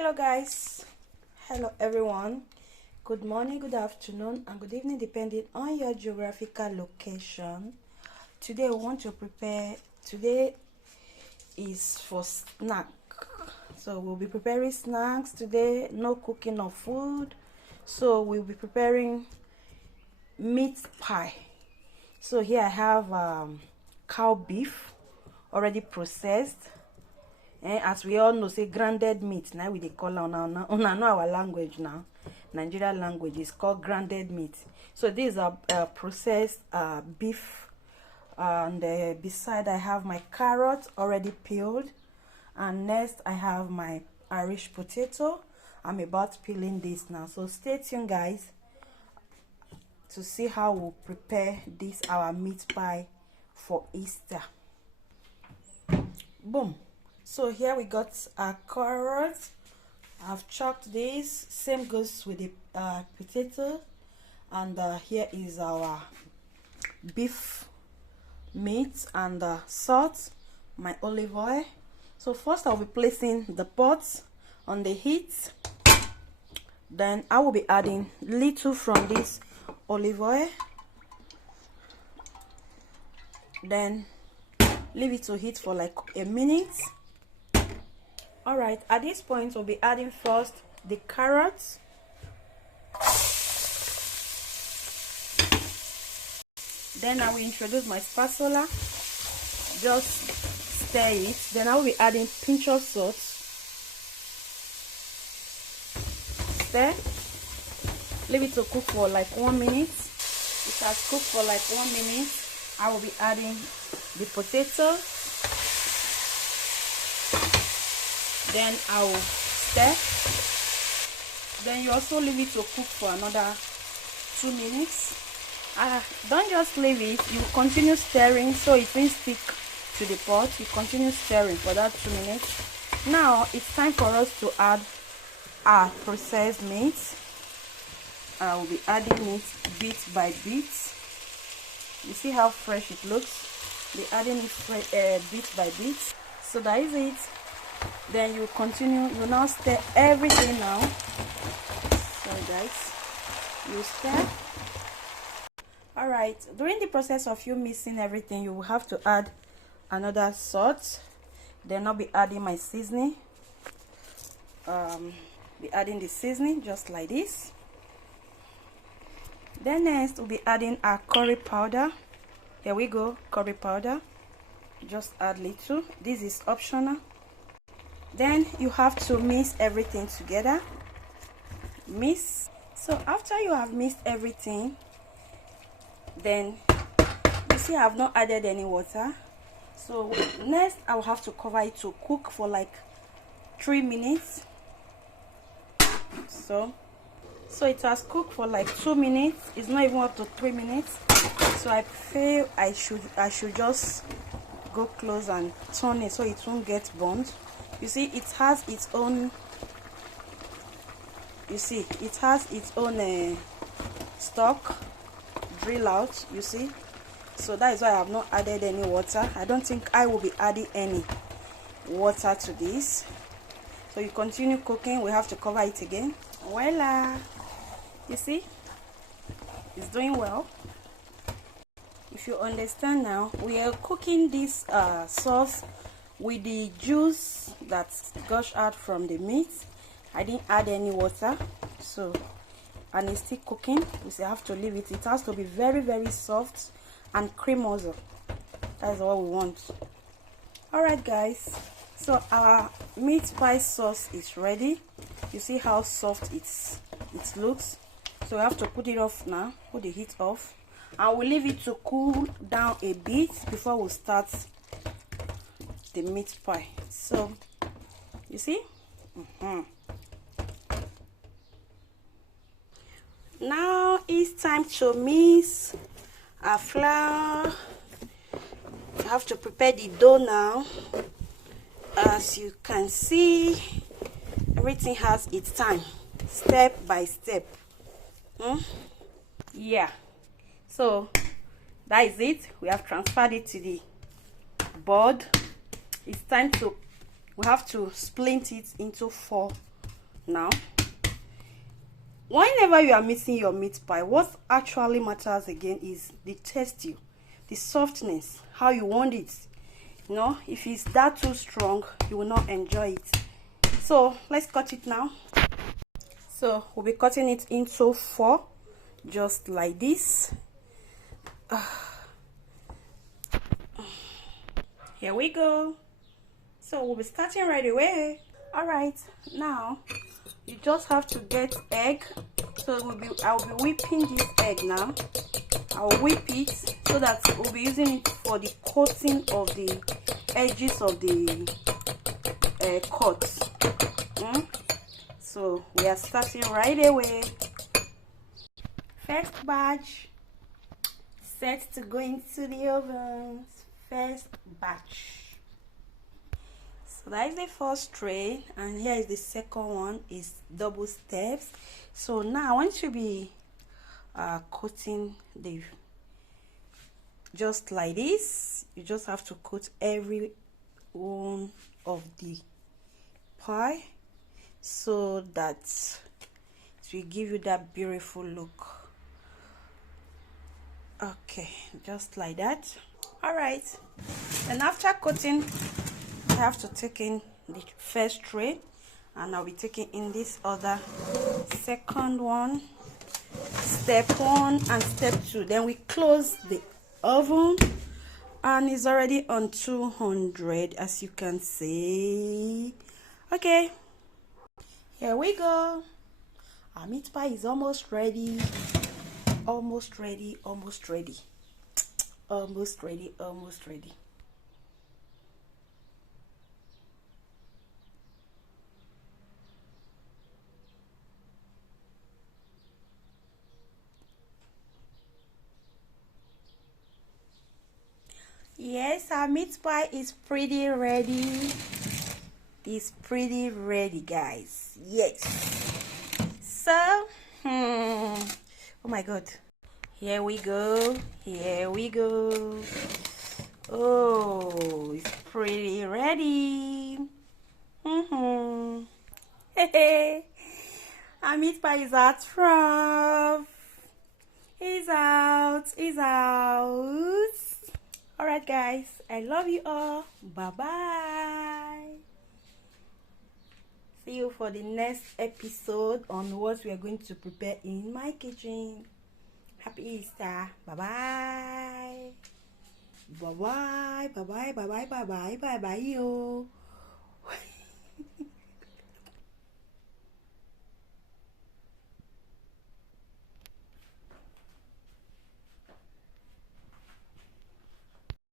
Hello guys, hello everyone. Good morning, good afternoon and good evening depending on your geographical location. Today we want to prepare, today is for snack, so we'll be preparing snacks today. No cooking of food, so we'll be preparing meat pie. So here I have cow beef already processed. As we all know, say grounded meat. Now we they call on our language now. Nigerian language is called grounded meat. So these are processed beef, and beside I have my carrot already peeled, and next I have my Irish potato. I'm about peeling this now. So stay tuned, guys, to see how we'll prepare this our meat pie for Easter. Boom. So here we got our carrot. I've chopped this. Same goes with the potato. And here is our beef meat and salt, my olive oil. So first I'll be placing the pot on the heat. Then I will be adding little from this olive oil. Then leave it to heat for like a minute. Alright, at this point we'll be adding first the carrots, then I will introduce my spatula, just stir it, then I will be adding pinch of salt, stir, leave it to cook for like 1 minute. It has cooked for like 1 minute. I will be adding the potato. Then I will stir. Then you also leave it to cook for another 2 minutes. Don't just leave it, you continue stirring so it won't stick to the pot. You continue stirring for that 2 minutes. Now it's time for us to add our processed meat. I will be adding it bit by bit. You see how fresh it looks? Be adding it bit by bit. So that is it. Then you continue, you now stir everything now. Sorry guys, you stir. Alright, during the process of you mixing everything, you will have to add another salt. Then I'll be adding my seasoning. Be adding the seasoning just like this. Then next we'll be adding our curry powder. Here we go, curry powder. Just add little. This is optional. Then you have to mix everything together. Mix. So after you have mixed everything, then you see I have not added any water. So next I will have to cover it to cook for like 3 minutes. So it has cooked for like 2 minutes. It's not even up to 3 minutes. So I feel I should just go close and turn it so it won't get burnt. You see, it has its own. You see, it has its own stock drill out. You see, so that is why I have not added any water. I don't think I will be adding any water to this. So you continue cooking. We have to cover it again. Voila! You see, it's doing well. If you understand now, we are cooking this sauce with the juice that gushed out from the meat. I didn't add any water, so, and it's still cooking. We still have to leave it. It has to be very, very soft and cremoso. That's what we want. Alright guys, so our meat pie sauce is ready. You see how soft it looks. So we have to put it off now. Put the heat off, and we'll leave it to cool down a bit before we start the meat pie. So you see, now it's time to mix our flour. We have to prepare the dough now. As you can see, everything has its time, step by step. Yeah, so that is it. We have transferred it to the board. It's time to, we have to split it into 4 Now, whenever you are mixing your meat pie, what actually matters again is the texture, the softness, how you want it. You know, if it's that too strong, you will not enjoy it. So let's cut it now. So we'll be cutting it into 4, just like this. Here we go. So we'll be starting right away. All right, now you just have to get egg. So I'll be whipping this egg now. I'll whip it so that we'll be using it for the coating of the edges of the cut. So we are starting right away. First batch set to go into the oven. First batch. So that is the first tray, and here is the second one, is double steps. So now I want you to be coating the, just like this. You just have to coat every one of the pie so that it will give you that beautiful look. Okay, just like that. All right, and after coating, I have to take in the first tray, and I'll be taking in this other second one, step 1 and step 2. Then we close the oven, and it's already on 200, as you can see. Okay, here we go. Our meat pie is almost ready. Almost ready, almost ready. Almost ready, almost ready. Yes, our meat pie is pretty ready. It's pretty ready, guys. Yes. So, oh my God. Here we go. Here we go. Oh, it's pretty ready. Our meat pie is out from. It's out. It's out. Alright guys, I love you all. Bye bye. See you for the next episode on what we are going to prepare in my kitchen. Happy Easter. Bye bye. Bye bye. Bye bye. Bye bye. Bye bye. Bye bye. Yo.